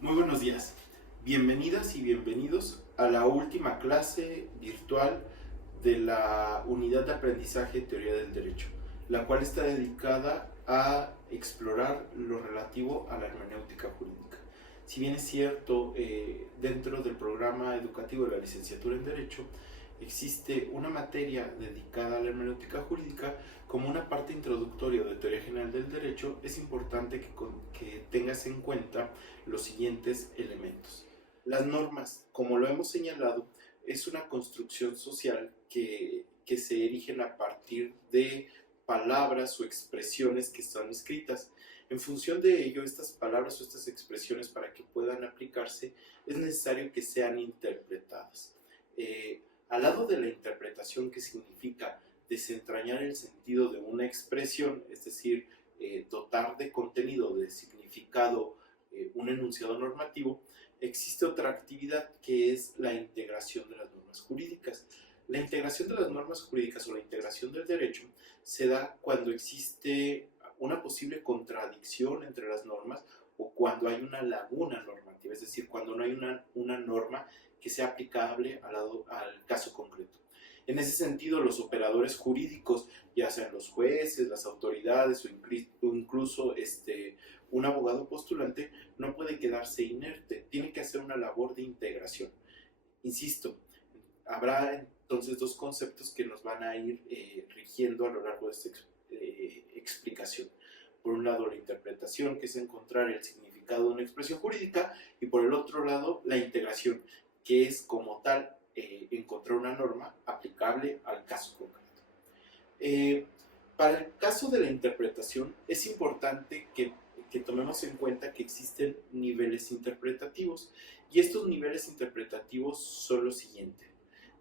Muy buenos días, bienvenidas y bienvenidos a la última clase virtual de la unidad de aprendizaje Teoría del Derecho, la cual está dedicada a explorar lo relativo a la hermenéutica jurídica. Si bien es cierto, dentro del programa educativo de la licenciatura en Derecho existe una materia dedicada a la hermenéutica jurídica como una parte introductoria de Teoría General del Derecho, es importante que tengas en cuenta los siguientes elementos. Las normas, como lo hemos señalado, es una construcción social que se erigen a partir de palabras o expresiones que están escritas. En función de ello, estas palabras o estas expresiones, para que puedan aplicarse, es necesario que sean interpretadas. Al lado de la interpretación, que significa desentrañar el sentido de una expresión, es decir, dotar de contenido, de significado, un enunciado normativo, existe otra actividad que es la integración de las normas jurídicas. La integración de las normas jurídicas o la integración del derecho se da cuando existe una posible contradicción entre las normas o cuando hay una laguna normativa, es decir, cuando no hay una norma que sea aplicable al caso concreto. En ese sentido, los operadores jurídicos, ya sean los jueces, las autoridades o incluso un abogado postulante, no puede quedarse inerte, tiene que hacer una labor de integración. Insisto, habrá entonces dos conceptos que nos van a ir rigiendo a lo largo de esta explicación. Por un lado, la interpretación, que es encontrar el significado de una expresión jurídica, y por el otro lado, la integración, que es como tal encontrar una norma aplicable al caso concreto. Para el caso de la interpretación, es importante que tomemos en cuenta que existen niveles interpretativos, y estos niveles interpretativos son los siguientes.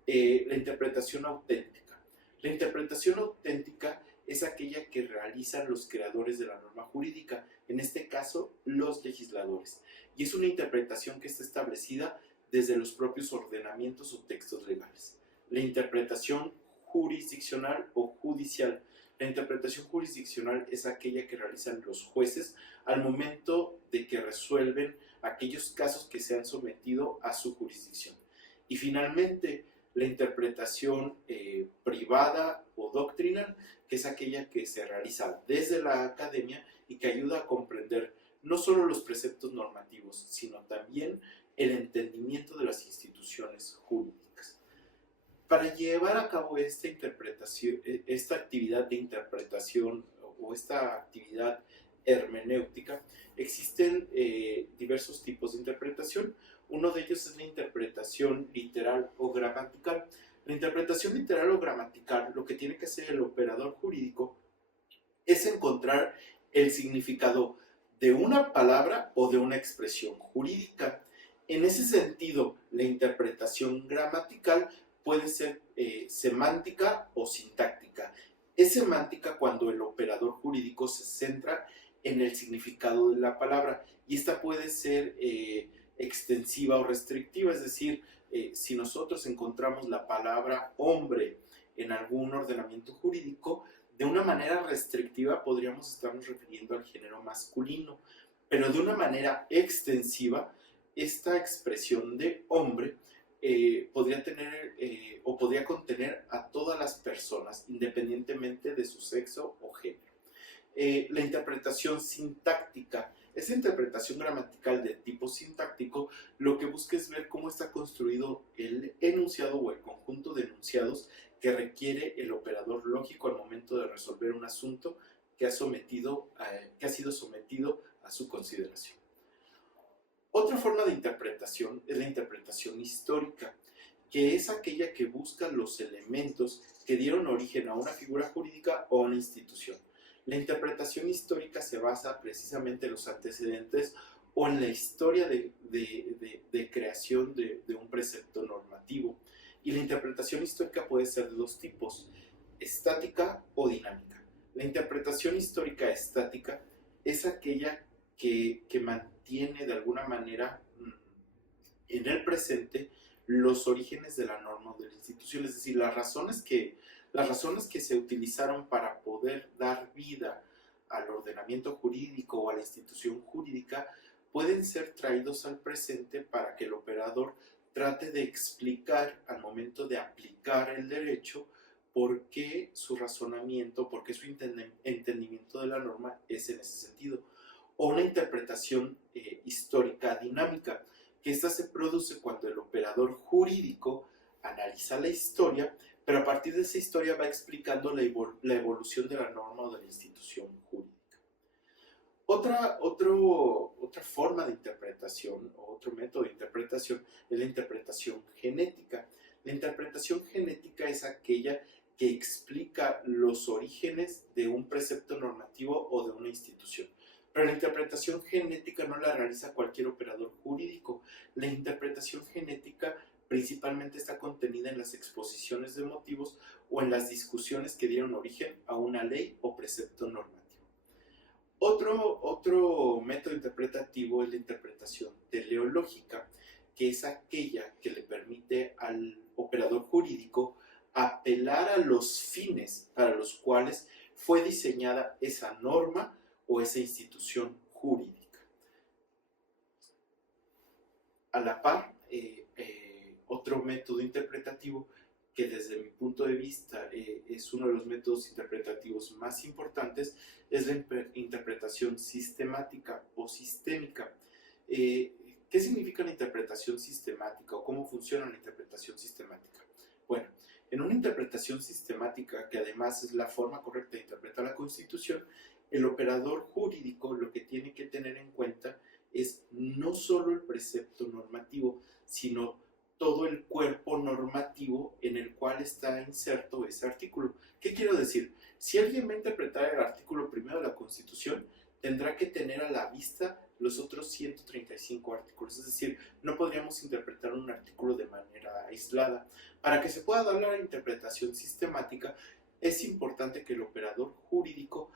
La interpretación auténtica. La interpretación auténtica es aquella que realizan los creadores de la norma jurídica, en este caso los legisladores, y es una interpretación que está establecida desde los propios ordenamientos o textos legales. La interpretación jurisdiccional o judicial. La interpretación jurisdiccional es aquella que realizan los jueces al momento de que resuelven aquellos casos que se han sometido a su jurisdicción. Y finalmente, la interpretación privada o doctrinal, que es aquella que se realiza desde la academia y que ayuda a comprender no solo los preceptos normativos, sino también el entendimiento de las instituciones jurídicas. Para llevar a cabo esta actividad de interpretación o esta actividad hermenéutica, existen diversos tipos de interpretación. Uno de ellos es la interpretación literal o gramatical. La interpretación literal o gramatical, lo que tiene que hacer el operador jurídico es encontrar el significado de una palabra o de una expresión jurídica. En ese sentido, la interpretación gramatical puede ser semántica o sintáctica. Es semántica cuando el operador jurídico se centra en el significado de la palabra, y esta puede ser extensiva o restrictiva, es decir, si nosotros encontramos la palabra hombre en algún ordenamiento jurídico, de una manera restrictiva podríamos estarnos refiriendo al género masculino, pero de una manera extensiva, esta expresión de hombre podría tener o podría contener a todas las personas, independientemente de su sexo o género. La interpretación sintáctica. Esa interpretación gramatical de tipo sintáctico lo que busca es ver cómo está construido el enunciado o el conjunto de enunciados que requiere el operador lógico al momento de resolver un asunto que ha sido sometido a su consideración. Otra forma de interpretación es la interpretación histórica, que es aquella que busca los elementos que dieron origen a una figura jurídica o a una institución. La interpretación histórica se basa precisamente en los antecedentes o en la historia de creación de un precepto normativo. Y la interpretación histórica puede ser de dos tipos, estática o dinámica. La interpretación histórica estática es aquella que mantiene de alguna manera en el presente los orígenes de la norma o de la institución, es decir, las razones que se utilizaron para poder dar vida al ordenamiento jurídico o a la institución jurídica pueden ser traídos al presente para que el operador trate de explicar al momento de aplicar el derecho por qué su razonamiento, por qué su entendimiento de la norma es en ese sentido. O una interpretación histórica dinámica, que esta se produce cuando el operador jurídico analiza la historia, pero a partir de esa historia va explicando la evolución de la norma o de la institución jurídica. Otra forma de interpretación, o otro método de interpretación, es la interpretación genética. La interpretación genética es aquella que explica los orígenes de un precepto normativo o de una institución. Pero la interpretación genética no la realiza cualquier operador jurídico. La interpretación genética principalmente está contenida en las exposiciones de motivos o en las discusiones que dieron origen a una ley o precepto normativo. Otro método interpretativo es la interpretación teleológica, que es aquella que le permite al operador jurídico apelar a los fines para los cuales fue diseñada esa norma o esa institución jurídica. A la par, otro método interpretativo que desde mi punto de vista es uno de los métodos interpretativos más importantes, es la interpretación sistemática o sistémica. ¿Qué significa la interpretación sistemática o cómo funciona la interpretación sistemática? Bueno, en una interpretación sistemática, que además es la forma correcta de interpretar la Constitución, el operador jurídico lo que tiene que tener en cuenta es no solo el precepto normativo, sino todo el cuerpo normativo en el cual está inserto ese artículo. ¿Qué quiero decir? Si alguien va a interpretar el artículo primero de la Constitución, tendrá que tener a la vista los otros 135 artículos. Es decir, no podríamos interpretar un artículo de manera aislada. Para que se pueda dar la interpretación sistemática, es importante que el operador jurídico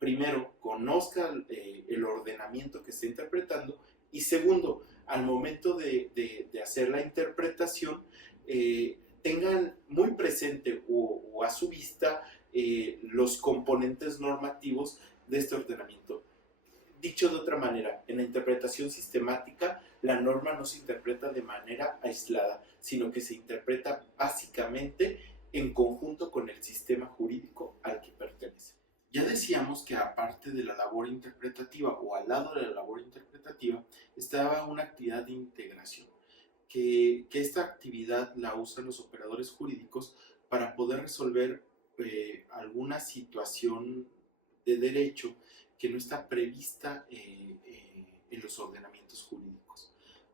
primero conozca el ordenamiento que está interpretando y segundo, al momento de hacer la interpretación, tengan muy presente o a su vista los componentes normativos de este ordenamiento. Dicho de otra manera, en la interpretación sistemática, la norma no se interpreta de manera aislada, sino que se interpreta básicamente en conjunto con el sistema jurídico al que pertenece. Ya decíamos que aparte de la labor interpretativa o al lado de la labor interpretativa estaba una actividad de integración, que esta actividad la usan los operadores jurídicos para poder resolver alguna situación de derecho que no está prevista en los ordenamientos jurídicos.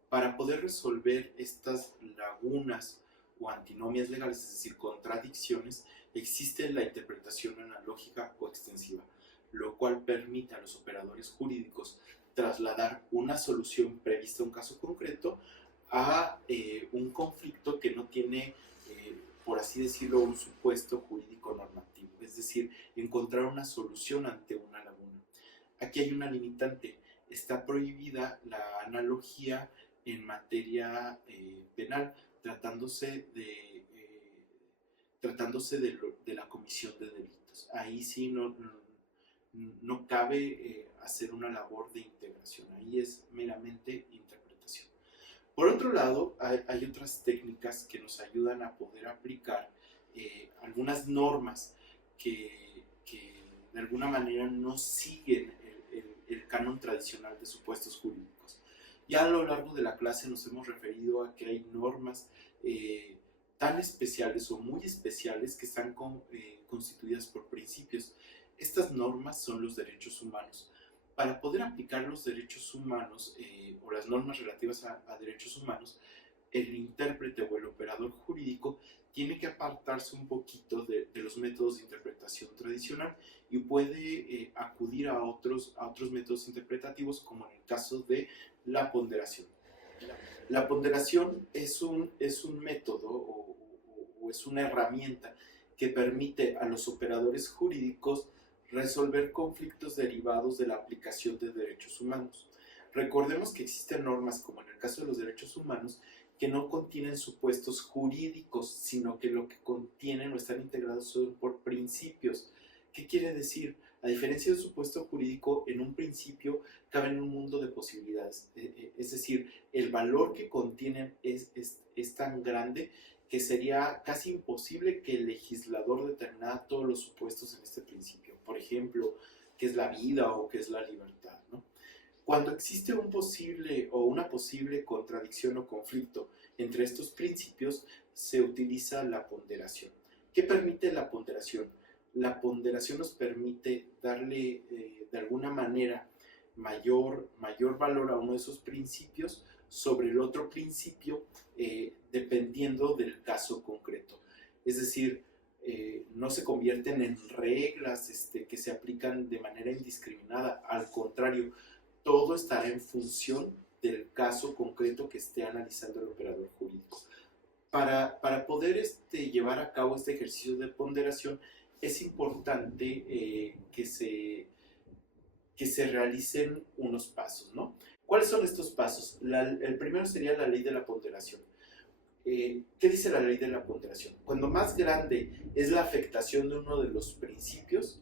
Para poder resolver estas lagunas o antinomias legales, es decir, contradicciones, existe la interpretación analógica o extensiva, lo cual permite a los operadores jurídicos trasladar una solución prevista a un caso concreto a un conflicto que no tiene, por así decirlo, un supuesto jurídico normativo, es decir, encontrar una solución ante una laguna. Aquí hay una limitante, está prohibida la analogía en materia penal, tratándose de la comisión de delitos. Ahí sí no cabe hacer una labor de integración, ahí es meramente interpretación. Por otro lado, hay otras técnicas que nos ayudan a poder aplicar algunas normas que de alguna manera no siguen el canon tradicional de supuestos jurídicos. Ya a lo largo de la clase nos hemos referido a que hay normas tan especiales o muy especiales que están constituidas por principios. Estas normas son los derechos humanos. Para poder aplicar los derechos humanos o las normas relativas a derechos humanos, el intérprete o el operador jurídico tiene que apartarse un poquito de los métodos de interpretación tradicional y puede acudir a otros métodos interpretativos, como en el caso de la ponderación. La ponderación es un método o es una herramienta que permite a los operadores jurídicos resolver conflictos derivados de la aplicación de derechos humanos. Recordemos que existen normas, como en el caso de los derechos humanos, que no contienen supuestos jurídicos, sino que lo que contienen o están integrados son por principios. ¿Qué quiere decir? A diferencia de un supuesto jurídico, en un principio cabe en un mundo de posibilidades. Es decir, el valor que contienen es tan grande que sería casi imposible que el legislador determinara todos los supuestos en este principio. Por ejemplo, qué es la vida o qué es la libertad, ¿no? Cuando existe un posible o una posible contradicción o conflicto entre estos principios, se utiliza la ponderación. ¿Qué permite la ponderación? La ponderación nos permite darle de alguna manera mayor valor a uno de esos principios sobre el otro principio, dependiendo del caso concreto. Es decir, no se convierten en reglas que se aplican de manera indiscriminada. Al contrario, todo estará en función del caso concreto que esté analizando el operador jurídico. Para poder llevar a cabo este ejercicio de ponderación, es importante que se realicen unos pasos, ¿no? ¿Cuáles son estos pasos? El primero sería la ley de la ponderación. ¿Qué dice la ley de la ponderación? Cuando más grande es la afectación de uno de los principios,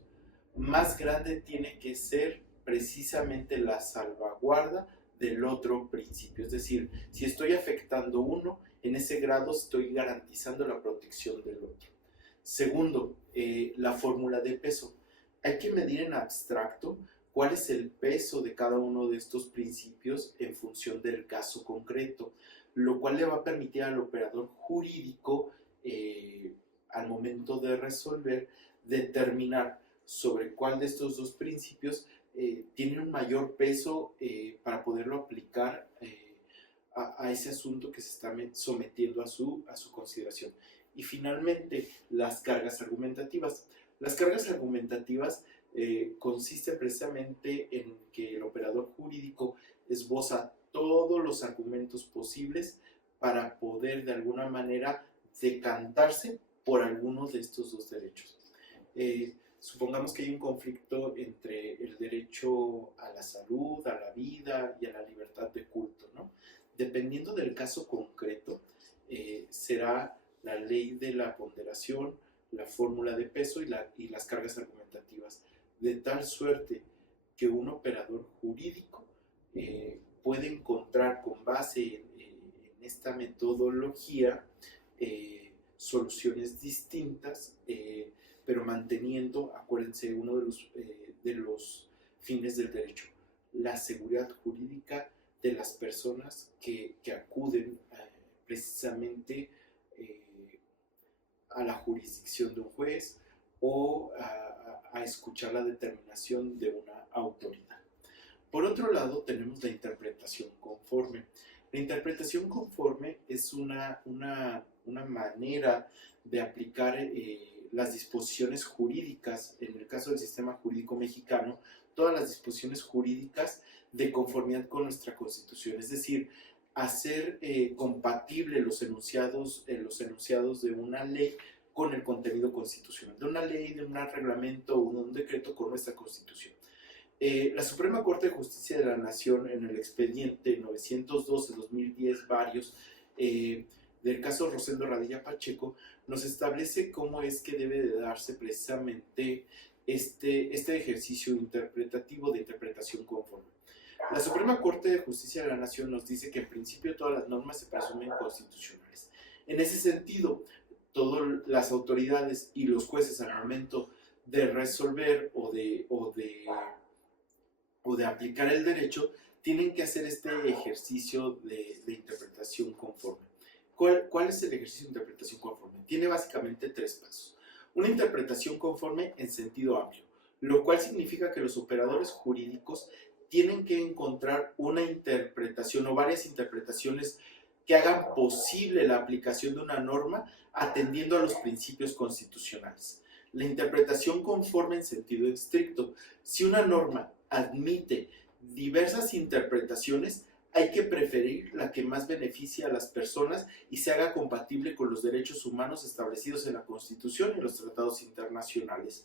más grande tiene que ser precisamente la salvaguarda del otro principio. Es decir, si estoy afectando uno, en ese grado estoy garantizando la protección del otro. Segundo, la fórmula de peso. Hay que medir en abstracto cuál es el peso de cada uno de estos principios en función del caso concreto, lo cual le va a permitir al operador jurídico, al momento de resolver, determinar sobre cuál de estos dos principios tiene un mayor peso para poderlo aplicar a ese asunto que se está sometiendo a su consideración. Y finalmente, las cargas argumentativas. Las cargas argumentativas consisten precisamente en que el operador jurídico esboza todos los argumentos posibles para poder de alguna manera decantarse por alguno de estos dos derechos. Supongamos que hay un conflicto entre el derecho a la salud, a la vida y a la libertad de culto, ¿no? Dependiendo del caso concreto, será la ley de la ponderación, la fórmula de peso y las cargas argumentativas, de tal suerte que un operador jurídico puede encontrar con base en esta metodología soluciones distintas, pero manteniendo, acuérdense, uno de los fines del derecho, la seguridad jurídica de las personas que acuden precisamente a la jurisdicción de un juez o a escuchar la determinación de una autoridad. Por otro lado, tenemos la interpretación conforme. La interpretación conforme es una manera de aplicar las disposiciones jurídicas, en el caso del sistema jurídico mexicano, todas las disposiciones jurídicas de conformidad con nuestra Constitución, es decir, hacer compatible los enunciados de una ley con el contenido constitucional, de una ley, de un reglamento o de un decreto con nuestra Constitución. La Suprema Corte de Justicia de la Nación, en el expediente 912-2010, varios, del caso Rosendo Radilla Pacheco, nos establece cómo es que debe de darse precisamente este ejercicio interpretativo de interpretación conforme. La Suprema Corte de Justicia de la Nación nos dice que en principio todas las normas se presumen constitucionales. En ese sentido, todas las autoridades y los jueces al momento de resolver o de aplicar el derecho tienen que hacer este ejercicio de interpretación conforme. ¿Cuál es el ejercicio de interpretación conforme? Tiene básicamente tres pasos. Una interpretación conforme en sentido amplio, lo cual significa que los operadores jurídicos tienen que encontrar una interpretación o varias interpretaciones que hagan posible la aplicación de una norma atendiendo a los principios constitucionales. La interpretación conforme en sentido estricto. Si una norma admite diversas interpretaciones, hay que preferir la que más beneficie a las personas y se haga compatible con los derechos humanos establecidos en la Constitución y en los tratados internacionales.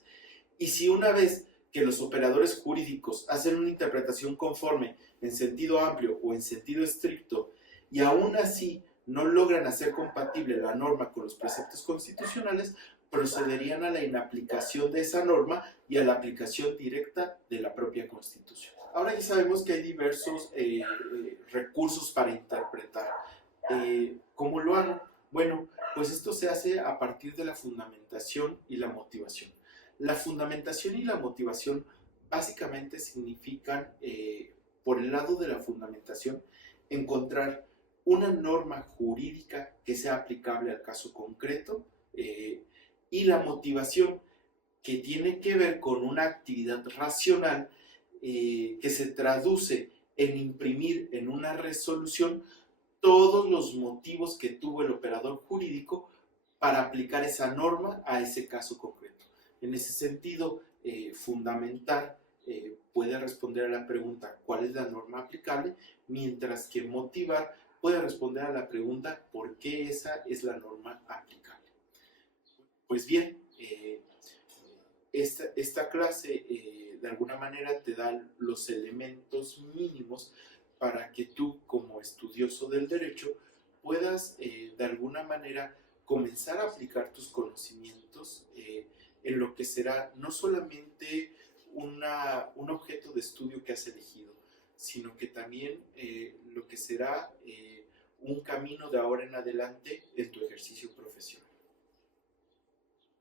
Y si una vez que los operadores jurídicos hacen una interpretación conforme en sentido amplio o en sentido estricto y aún así no logran hacer compatible la norma con los preceptos constitucionales, procederían a la inaplicación de esa norma y a la aplicación directa de la propia Constitución. Ahora ya sabemos que hay diversos recursos para interpretar. ¿Cómo lo hago? Bueno, pues esto se hace a partir de la fundamentación y la motivación. La fundamentación y la motivación básicamente significan, por el lado de la fundamentación, encontrar una norma jurídica que sea aplicable al caso concreto, y la motivación, que tiene que ver con una actividad racional que se traduce en imprimir en una resolución todos los motivos que tuvo el operador jurídico para aplicar esa norma a ese caso concreto. En ese sentido, fundamentar puede responder a la pregunta ¿cuál es la norma aplicable? Mientras que motivar puede responder a la pregunta ¿por qué esa es la norma aplicable? Pues bien, esta clase de alguna manera te da los elementos mínimos para que tú, como estudioso del derecho, puedas de alguna manera comenzar a aplicar tus conocimientos en lo que será no solamente un objeto de estudio que has elegido, sino que también lo que será un camino de ahora en adelante en tu ejercicio profesional.